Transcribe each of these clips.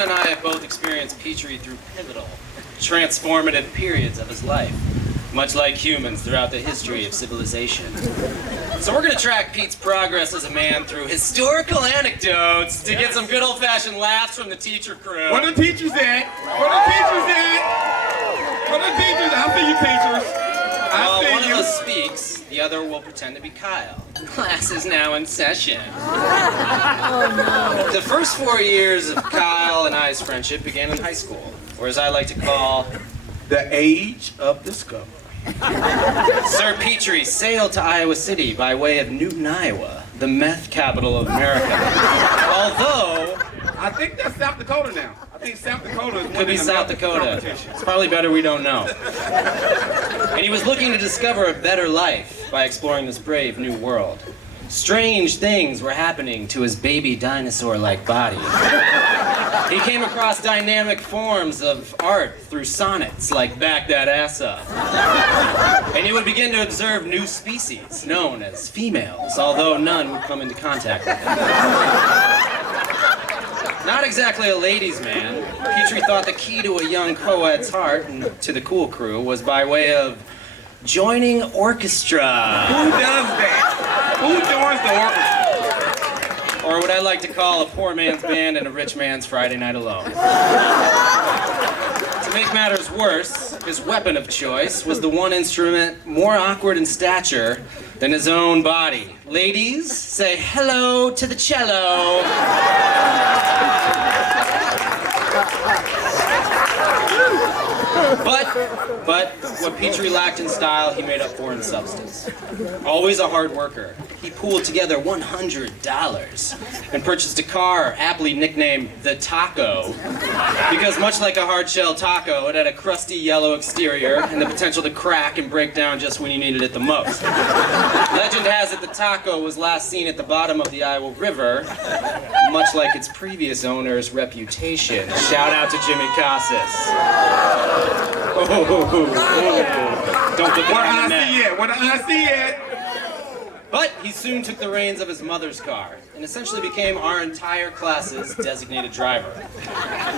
Twan and I have both experienced Petrie through pivotal, transformative periods of his life, much like humans throughout the history of civilization. So we're going to track Pete's progress as a man through historical anecdotes to get some good old-fashioned laughs from the teacher crew. Where the teachers at? Where the teachers at? Where the teachers? I see you, teachers. While one of us speaks, the other will pretend to be Kyle. Class is now in session. Oh, no. The first 4 years of Kyle and I's friendship began in high school, or as I like to call, the age of discovery. Sir Petrie sailed to Iowa City by way of Newton, Iowa, the meth capital of America. Although, I think that's South Dakota now. I think South Dakota is could be South Dakota. It's probably better we don't know. And he was looking to discover a better life by exploring this brave new world. Strange things were happening to his baby dinosaur-like body. He came across dynamic forms of art through sonnets like Back That Ass Up. And he would begin to observe new species known as females, although none would come into contact with him. Not exactly a ladies' man, Petrie thought the key to a young co-ed's heart and to the cool crew was by way of joining orchestra. Who does that? Who joins the orchestra? Or what I like to call a poor man's band and a rich man's Friday night alone. To make matters worse, his weapon of choice was the one instrument more awkward in stature than his own body. Ladies, say hello to the cello. But what Petrie lacked in style, he made up for in substance. Always a hard worker, he pooled together $100 and purchased a car aptly nicknamed the Taco, because much like a hard-shell taco, it had a crusty yellow exterior and the potential to crack and break down just when you needed it the most. Legend has it the Taco was last seen at the bottom of the Iowa River, much like its previous owner's reputation. Shout out to Jimmy Casas. Don't put Where the IC at? Where the IC at? But he soon took the reins of his mother's car and essentially became our entire class's designated driver.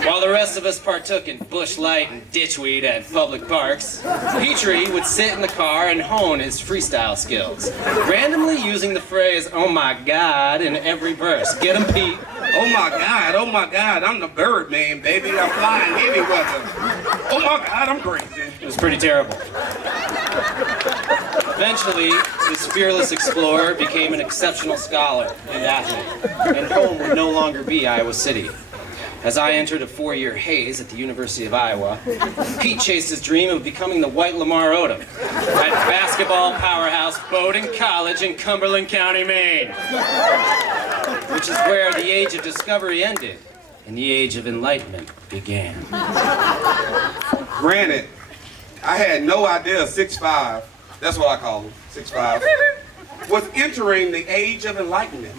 While the rest of us partook in bush light and ditchweed at public parks, Petrie would sit in the car and hone his freestyle skills, randomly using the phrase, "oh my God," in every verse. Get him, Pete. Oh my God, I'm the bird man, baby. I'm flying any weather. Oh my God, I'm crazy. It was pretty terrible. Eventually, this fearless explorer became an exceptional scholar and athlete, and home would no longer be Iowa City. As I entered a 4-year haze at the University of Iowa, Pete chased his dream of becoming the white Lamar Odom at basketball powerhouse Bowdoin College in Cumberland County, Maine, which is where the age of discovery ended and the age of enlightenment began. Granted, I had no idea 6'5", that's what I call him, 6'5", was entering the age of enlightenment.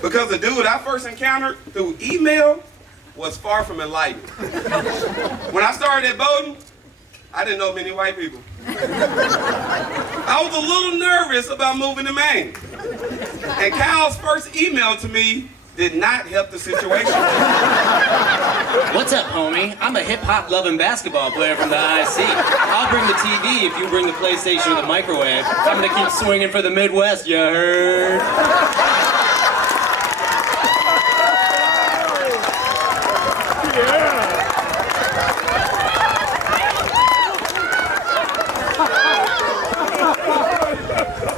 Because the dude I first encountered through email was far from enlightened. When I started at Bowdoin, I didn't know many white people. I was a little nervous about moving to Maine. And Kyle's first email to me did not help the situation. What's up, homie? I'm a hip-hop loving basketball player from the IC. I'll bring the TV if you bring the PlayStation or the microwave. I'm gonna keep swinging for the Midwest, you heard?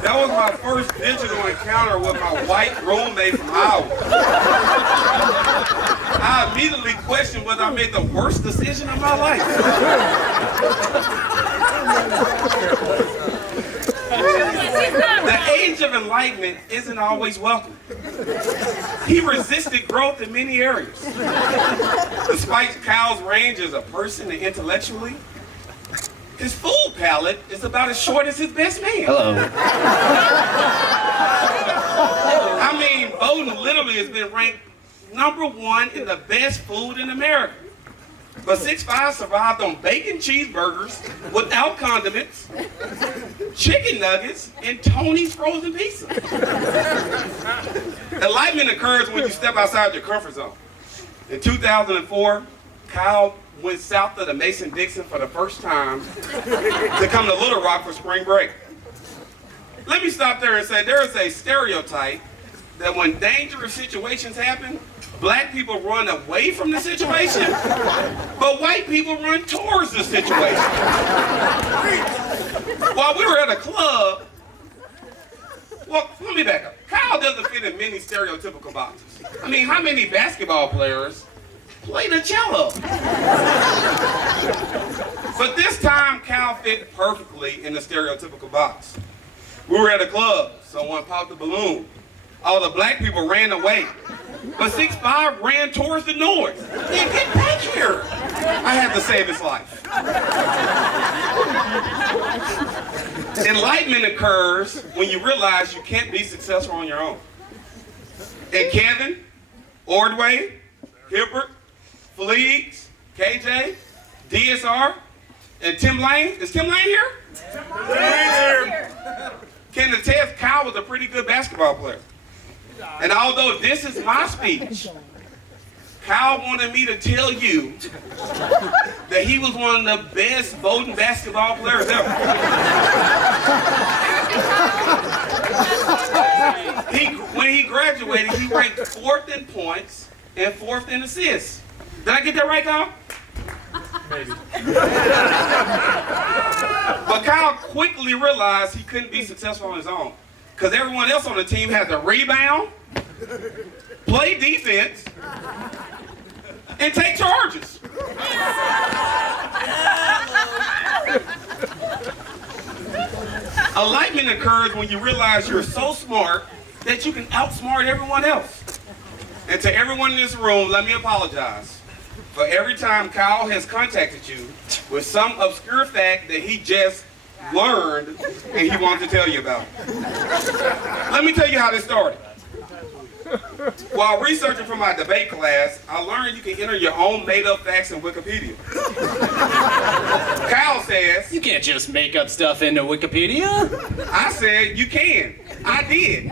That was my first digital encounter with my white roommate from Iowa. I immediately questioned whether I made the worst decision of my life. The age of enlightenment isn't always welcome. He resisted growth in many areas. Despite Kyle's range as a person and intellectually, his food palate is about as short as his best man. Hello. I mean, Bowdoin literally has been ranked #1 in the best food in America. But 6'5" survived on bacon cheeseburgers without condiments, chicken nuggets, and Tony's frozen pizza. Enlightenment occurs when you step outside your comfort zone. In 2004, Kyle went south of the Mason-Dixon for the first time to come to Little Rock for spring break. Let me stop there and say there is a stereotype that when dangerous situations happen, black people run away from the situation, but white people run towards the situation. While we were at a club, well, let me back up. Kyle doesn't fit in many stereotypical boxes. I mean, how many basketball players play the cello? But this time, Kyle fit perfectly in the stereotypical box. We were at a club. Someone popped a balloon. All the black people ran away. But 6'5" ran towards the north. Yeah, get back here. I had to save his life. Enlightenment occurs when you realize you can't be successful on your own. And Kevin, Ordway, Hibbert, Fleegs, KJ, DSR, and Tim Lane. Is Tim Lane here? Tim Lane's here. Can attest Kyle was a pretty good basketball player. And although this is my speech, Kyle wanted me to tell you that he was one of the best Bowdoin basketball players ever. When he graduated, he ranked 4th in points and 4th in assists. Did I get that right, Kyle? Maybe. But Kyle quickly realized he couldn't be successful on his own because everyone else on the team had to rebound, play defense, and take charges. Enlightenment occurs when you realize you're so smart that you can outsmart everyone else. And to everyone in this room, let me apologize for every time Kyle has contacted you with some obscure fact that he just learned and he wanted to tell you about. Let me tell you how this started. While researching for my debate class, I learned you can enter your own made-up facts in Wikipedia. Kyle says... You can't just make up stuff into Wikipedia. I said, you can. I did.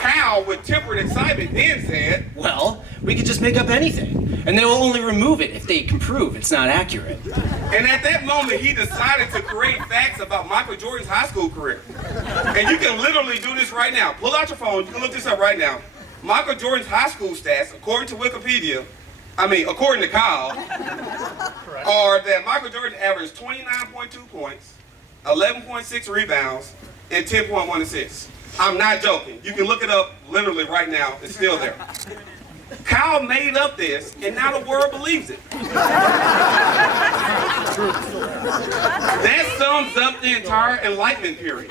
Kyle, with tempered excitement, then said... Well, we could just make up anything, and they will only remove it if they can prove it's not accurate. And at that moment, he decided to create facts about Michael Jordan's high school career. And you can literally do this right now. Pull out your phone. You can look this up right now. Michael Jordan's high school stats, according to Wikipedia, according to Kyle, are that Michael Jordan averaged 29.2 points, 11.6 rebounds, and 10.1 assists. I'm not joking. You can look it up literally right now. It's still there. Kyle made up this, and now the world believes it. That sums up the entire Enlightenment period.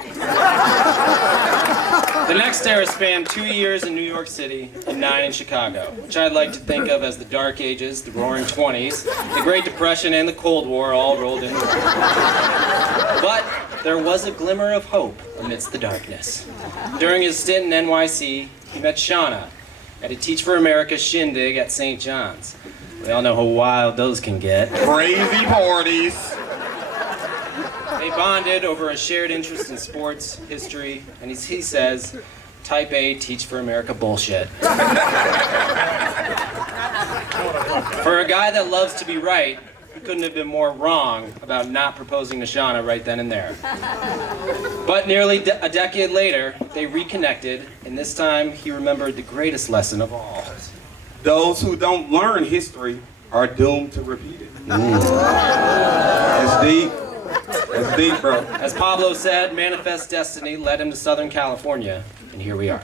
The next era spanned 2 years in New York City and 9 in Chicago, which I'd like to think of as the Dark Ages, the Roaring '20s, the Great Depression, and the Cold War all rolled into one. But there was a glimmer of hope amidst the darkness. During his stint in NYC, he met Shauna at a Teach for America shindig at St. John's. We all know how wild those can get. Crazy parties. They bonded over a shared interest in sports, history, and he says, type A Teach for America bullshit. For a guy that loves to be right, he couldn't have been more wrong about not proposing to Shauna right then and there. But nearly a decade later, they reconnected, and this time he remembered the greatest lesson of all. Those who don't learn history are doomed to repeat it. It's deep. It's deep, bro. As Pablo said, manifest destiny led him to Southern California, and here we are.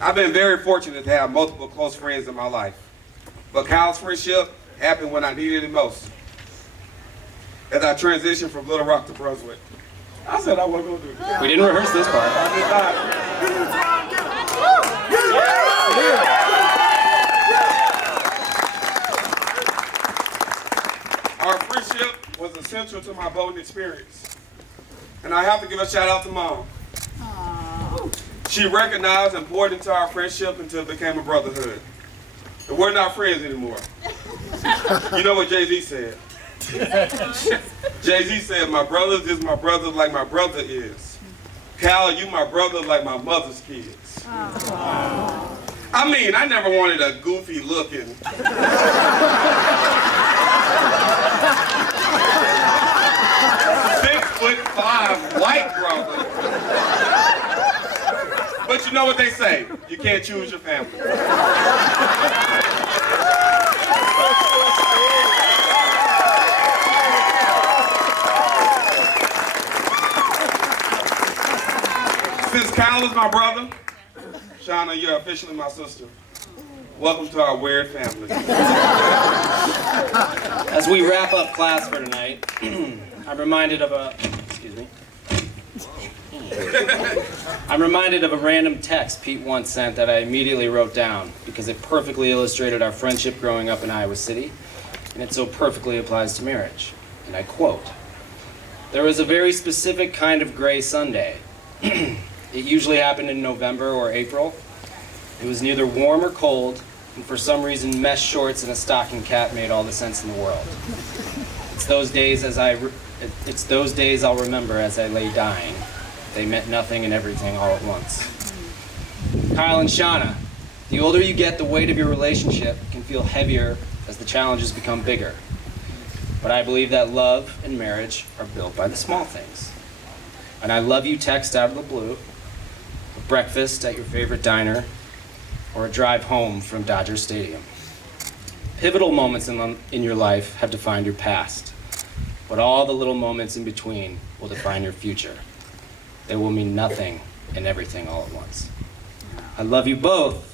I've been very fortunate to have multiple close friends in my life. But Kyle's friendship happened when I needed it most. As I transitioned from Little Rock to Brunswick. I said I wasn't going to do this. We didn't rehearse this part. I did not. Our friendship was essential to my Bowdoin experience. And I have to give a shout out to Mom. She recognized and poured into our friendship until it became a brotherhood. And we're not friends anymore. You know what Jay-Z said? Jay-Z said, my brother is my brother like my brother is. Cal, you my brother like my mother's kids. I mean, I never wanted a goofy looking. 6'5" white brother. But you know what they say, you can't choose your family. Since Kyle is my brother, Shauna, you're officially my sister. Welcome to our weird family. As we wrap up class for tonight, I'm reminded of a random text Pete once sent that I immediately wrote down because it perfectly illustrated our friendship growing up in Iowa City, and it so perfectly applies to marriage. And I quote, "There was a very specific kind of gray Sunday. It usually happened in November or April. It was neither warm or cold, and for some reason mesh shorts and a stocking cap made all the sense in the world. It's those days I'll remember as I lay dying. They meant nothing and everything all at once." Kyle and Shauna, the older you get, the weight of your relationship can feel heavier as the challenges become bigger. But I believe that love and marriage are built by the small things. An "I love you" text out of the blue, a breakfast at your favorite diner, or a drive home from Dodger Stadium. Pivotal moments in your life have defined your past, but all the little moments in between will define your future. They will mean nothing and everything all at once. I love you both.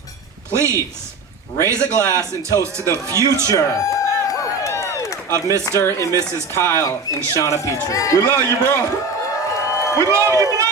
Please raise a glass and toast to the future of Mr. and Mrs. Kyle and Shauna Petrie. We love you, bro. We love you, bro.